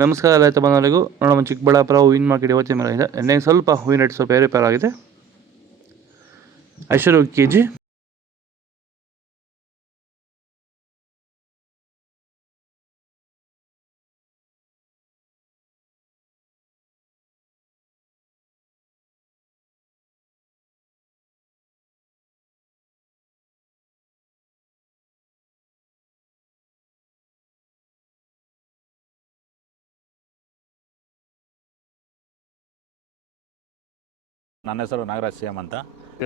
ನಮಸ್ಕಾರ ರೈತ ಬಾಂಧವರಿಗೂ. ನಮ್ಮ ಚಿಕ್ಕಬಳ್ಳಾಪುರ ಹೂವಿನ ಮಾರ್ಕೆಟ್ ಇವತ್ತಿನ ಮೇಲೆ ಇದೆ. ಎಣ್ಣೆಗೆ ಸ್ವಲ್ಪ ಹೂವಿನ ರೇಟ್ ಸ್ವಲ್ಪ ಏರುಪೇರು ಆಗಿದೆ. ಐಶ್ವರ್ಯ ಕೆಜಿ ನನ್ನ ಹೆಸರು ನಾಗರಾಜ್ ಸಿಎಂ ಅಂತ.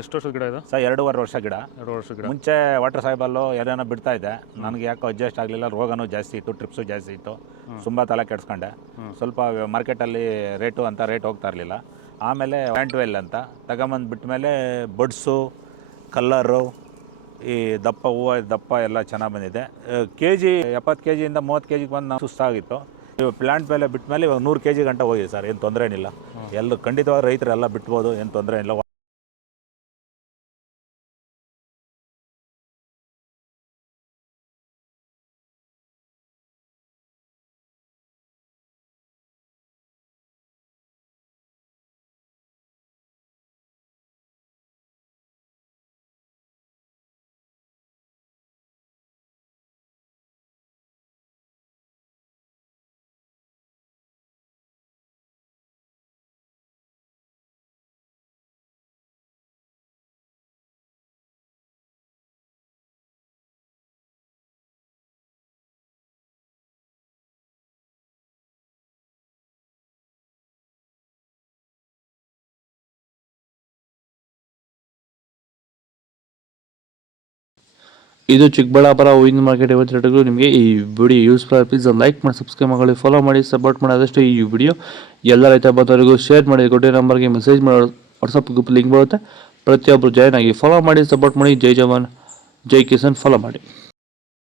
ಎಷ್ಟು ವರ್ಷದ ಗಿಡ ಇದು? ಸರ್ 2.5 ವರ್ಷ ಗಿಡ. 2 ವರ್ಷದ ಗಿಡ. ಮುಂಚೆ ವಾಟರ್ ಸಾಯಿಬಲ್ಲು ಏನೇನೋ ಬಿಡ್ತಾ ಇದ್ದೆ. ನನಗೆ ಯಾಕೋ ಅಡ್ಜಸ್ಟ್ ಆಗಲಿಲ್ಲ. ರೋಗನೂ ಜಾಸ್ತಿ ಇತ್ತು, ಟ್ರಿಪ್ಸು ಜಾಸ್ತಿ ಇತ್ತು. ತುಂಬ ತಲೆ ಕೆಡಿಸ್ಕೊಂಡೆ. ಸ್ವಲ್ಪ ಮಾರ್ಕೆಟಲ್ಲಿ ರೇಟ್ ಹೋಗ್ತಾ ಇರಲಿಲ್ಲ. ಆಮೇಲೆ ವ್ಯಾಂಟ್ವೆಲ್ ಅಂತ ತಗೊಂಬಂದು ಬಿಟ್ಟ ಮೇಲೆ ಬಡ್ಸು, ಕಲ್ಲರು, ಈ ದಪ್ಪ ಹೂವು ದಪ್ಪ ಎಲ್ಲ ಚೆನ್ನಾಗಿ ಬಂದಿದೆ. ಕೆಜಿ 70 ಕೆಜಿಯಿಂದ 30 ಕೆಜಿಗೆ ಬಂದು ನಾವು ಸುಸ್ತಾಗಿತ್ತು. ಇವಾಗ ಪ್ಲಾಂಟ್ ಮೇಲೆ ಬಿಟ್ಟ ಮೇಲೆ ಇವಾಗ 100 ಕೆಜಿ ಗಂಟ ಹೋಗಿದೆ ಸರ್. ಏನು ತೊಂದರೆ ಏನಿಲ್ಲ. ಎಲ್ಲರೂ ಖಂಡಿತವಾಗಿ ರೈತರೆಲ್ಲ ಬಿಟ್ಬೋದು, ಏನು ತೊಂದರೆ ಇಲ್ಲ. ಇದು ಚಿಕ್ಕಬಳ್ಳಾಪುರ ಹೂವಿನ ಮಾರ್ಕೆಟ್ ಇವತ್ತು ರೇಟ್ಗಳು. ನಿಮಗೆ ಈ ವಿಡಿಯೋ ಯೂಸ್ಫುಲ್ ಪ್ಲೀಸ್ ಲೈಕ್ ಮಾಡಿ, ಸಬ್ಸ್ಕ್ರೈಬ್ ಮಾಡಿ, ಫಾಲೋ ಮಾಡಿ, ಸಪೋರ್ಟ್ ಮಾಡಿ. ಆದಷ್ಟು ಈ ವಿಡಿಯೋ ಎಲ್ಲ ರೈತ ಬಾಂಧವರಿಗೂ ಶೇರ್ ಮಾಡಿ. ಕೊಟ್ಟಿರೋ ನಂಬರ್ಗೆ ಮೆಸೇಜ್ ಮಾಡಿ, ವಾಟ್ಸಪ್ ಗ್ರೂಪ್ ಲಿಂಕ್ ಬರುತ್ತೆ. ಪ್ರತಿಯೊಬ್ಬರು ಜಾಯ್ನ್ ಆಗಿ ಫಾಲೋ ಮಾಡಿ, ಸಪೋರ್ಟ್ ಮಾಡಿ. ಜೈ ಜವಾನ್ ಜೈ ಕಿಸಾನ್ ಫಾಲೋ ಮಾಡಿ.